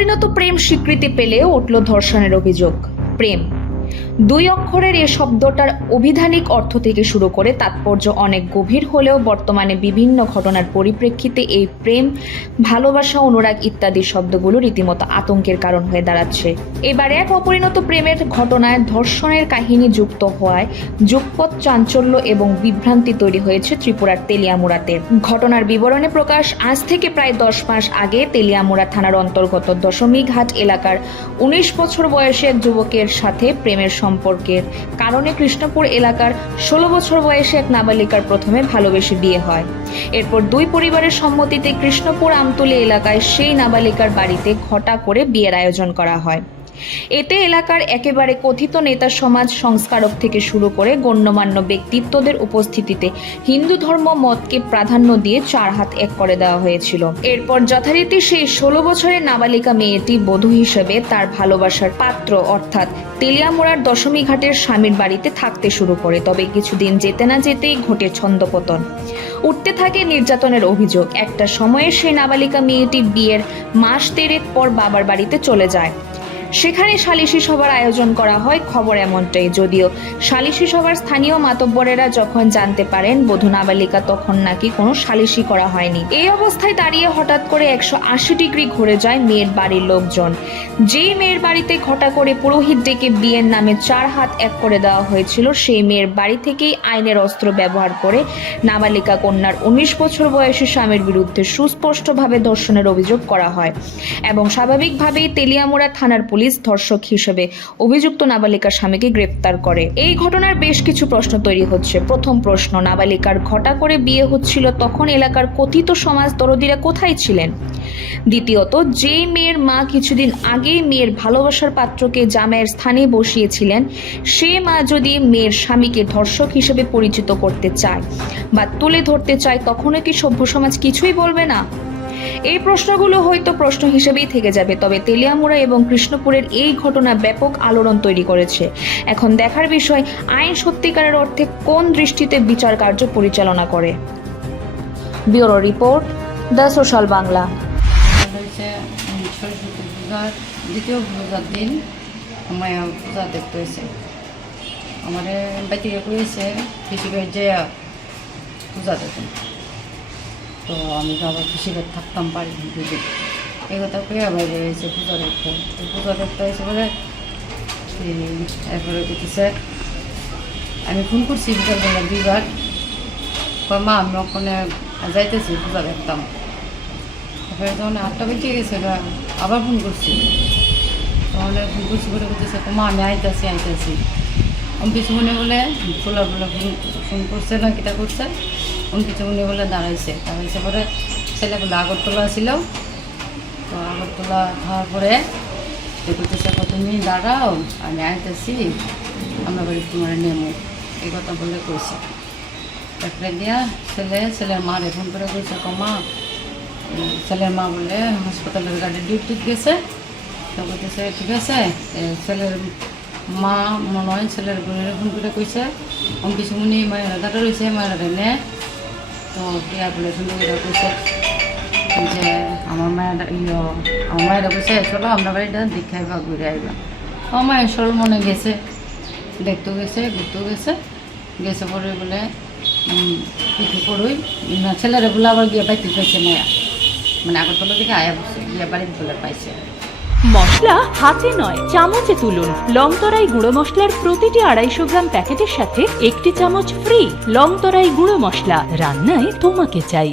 অপরিণত প্রেম স্বীকৃতি পেলেও উঠল ধর্ষণের অভিযোগ। প্রেম দুই অক্ষরের এ শব্দটার অভিধানিক অর্থ থেকে শুরু করে তাৎপর্য অনেক গভীর হলেও বর্তমানে বিভিন্ন ঘটনার পরিপ্রেক্ষিতে এই প্রেম, ভালোবাসা, অনুরাগ ইত্যাদি শব্দগুলো রীতিমতো আতঙ্কের কারণ হয়ে দাঁড়াচ্ছে। এবার এক অপরিণত প্রেমের ঘটনায় ধর্ষণের কাহিনী যুক্ত হওয়ায় যুগপৎ চাঞ্চল্য এবং বিভ্রান্তি তৈরি হয়েছে ত্রিপুরার তেলিয়ামুড়াতে। ঘটনার বিবরণে প্রকাশ, আজ থেকে প্রায় 10 মাস আগে তেলিয়ামুড়া থানার অন্তর্গত দশমীঘাট এলাকার 19 বছর বয়সী এক যুবকের সাথে প্রেমের সম্পর্কের কারণে কৃষ্ণপুর এলাকার 16 বছর বয়সী এক নাবালিকার প্রথমে ভালোবেসে বিয়ে হয়। এরপর দুই পরিবারের সম্মতিতে কৃষ্ণপুর আমতলী এলাকায় সেই নাবালিকার বাড়িতে ঘটা করে বিয়ের আয়োজন করা হয়। এতে এলাকার একেবারে কথিত নেতা সমাজ সংস্কারক থেকে শুরু করে গণ্যমান্য ব্যক্তিত্বদের উপস্থিতিতে হিন্দু ধর্ম মতকে প্রাধান্য দিয়ে 4 হাত এক করে দেওয়া হয়েছিল। এরপর যথারীতি সেই 16 বছরের নাবালিকা মেয়েটি বধূ হিসেবে তার ভালোবাসার পাত্র অর্থাৎ তেলিয়ামুড়ার দশমীঘাটের স্বামীর বাড়িতে থাকতে শুরু করে। তবে কিছুদিন যেতে না যেতেই ঘটে ছন্দপতন, উঠতে থাকে নির্যাতনের অভিযোগ। একটা সময়ে সেই নাবালিকা মেয়েটি বিয়ের মাস 3 পর বাবার বাড়িতে চলে যায়। সেখানে সালিশি সভার আয়োজন করা হয়। খবর এমনটাই, যদিও সালিশি সভার স্থানীয় মাতব্বরেরা যখন জানতে পারেন বধূ নাবালিকা, তখন নাকি কোনো সালিশি করা হয়নি। এই অবস্থায় দাঁড়িয়ে হঠাৎ করে 180 ডিগ্রি ঘুরে যায় মেয়ের বাড়ির লোকজন। যেই মেয়ের বাড়িতে ঘটা করে পুরোহিত ডেকে বিয়ের নামে 4 হাত এক করে দেওয়া হয়েছিল, সেই মেয়ের বাড়ি থেকেই আইনের অস্ত্র ব্যবহার করে নাবালিকা কন্যার 19 বছর বয়সী স্বামীর বিরুদ্ধে সুস্পষ্টভাবে ধর্ষণের অভিযোগ করা হয় এবং স্বাভাবিকভাবেই তেলিয়ামুড়া থানার পুলিশ ধর্ষক হিসেবে অভিযুক্ত নাবালিকার স্বামীকে গ্রেফতার করে। এই ঘটনার বেশ কিছু প্রশ্ন তৈরি হচ্ছে। প্রথম প্রশ্ন, নাবালিকার ঘটা করে বিয়ে হচ্ছিল, তখন এলাকার কথিত সমাজ দরদিরা কোথায় ছিলেন? দ্বিতীয়ত, যেই মেয়ের মা কিছুদিন আগেই মেয়ের ভালোবাসার পাত্রকে জামাইয়ের স্থানে বসিয়েছিলেন, সে মা যদি মেয়ের স্বামীকে ধর্ষক হিসেবে পরিচিত করতে চায় বা তুলে ধরতে চায়, তখনও কি সভ্য সমাজ কিছুই বলবে না? এই প্রশ্নগুলো হয়তো প্রশ্ন হিসেবেই থেকে যাবে। তবে তেলিয়ামুড়া এবং কৃষ্ণপুরের এই ঘটনা ব্যাপক আলোড়ন তৈরি করেছে। এখন দেখার বিষয়, আইন সত্যিকারের অর্থে কোন দৃষ্টিতে বিচার কার্য পরিচালনা করে। Bureau report, the social Bangla. দ্বিতীয় পূজার দিন আমার পূজা দেখতে হয়েছে, আমার বাড়ি থেকে করেছে কৃষিকার যে পূজা দেখুন। তো আমি তো আবার কৃষিকার থাকতাম পারি দুদিন, এই কথা পেয়ে বাইরে হয়েছে পূজা দেখতে। তো পূজা দেখতে হয়েছে বলে এরপরে দেখেছে আমি ফোন করছি বিকালবেলা 2 বার, মা আমি ওখানে যাইতেছি পূজা দেখতাম। তারপরে তখন 8টা বেজে গেছে, আবার ফোন করছি, তখন ফোন করছি বলে বলতেছে মা আমি আইতাছি। আমি কিছু মনে বলে খোলা বলে ফোন করছে না কিটা করছে, আমি কিছু মনে বলে দাঁড়াইছে পরে ছেলেগুলো আগরতলা ছিল। তো আগরতলা হওয়ার পরে করতেছে তুমি দাঁড়াও, আমি আইতেছি, আমরা বাড়ি তোমার নেমো, এই কথা বলে কইছে। তারপরে দিয়া ছেলের মারে ফোন করে কইছে মা, ছেলের মা বলে হাসপাতালের গাড়ি ডিউটি গেছে। তো বলতেছে ঠিক আছে, ছেলের মা মনে হয় ছেলের বোনের ফোন করে কইছে আমি কিছু মনে মায়েরা দাঁড়া রয়েছে, মায়েরা নে। তো টিয়া বলে সুন্দর করে কইছে যে আমার মায়েরা কইছে চলো আমরা বাড়িটা দেখে আইবা, ঘুরে আইবা। আমার মায়ের সরল মনে গেছে, দেখতেও গেছে, ঘুরতেও গেছে পরে বলে কিছু করুই না, ছেলেরা বলে আবার গিয়ে পাইতে পাইছে মায়া, মানে আগরতলা থেকে আয়া বসে গিয়ে বাড়িতে বলে পাইছে। মশলা হাতে নয় চামচে তুলুন। লংতরাই গুঁড়ো মশলার প্রতিটি 250 গ্রাম প্যাকেটের সাথে 1টি চামচ ফ্রি। লংতরাই গুঁড়ো মশলা, রান্নায় তোমাকে চাই।